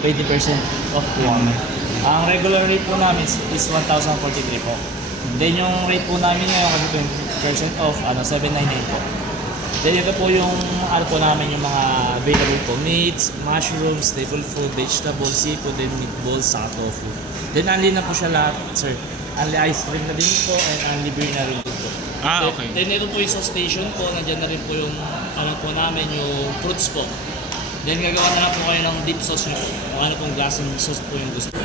20% off po kami. Ang regular rate po namin is 1,043 po. Then yung rate po namin ngayon kasi 20% off, 799 po. Then ito po yung ano po namin yung mga available po. Meats, mushrooms, staple food, vegetables, seafood, then meatballs, saka tofu. Then unli na po siya lahat, sir. Unli ice cream na din po and unli beer na rin po. Okay. Then ito po yung sauce station po, nandiyan na rin po yung ano po namin, yung fruits po. Then gagawa na lang po kayo ng dip sauce nyo po. Kung ano pong klaseng sauce po yung gusto.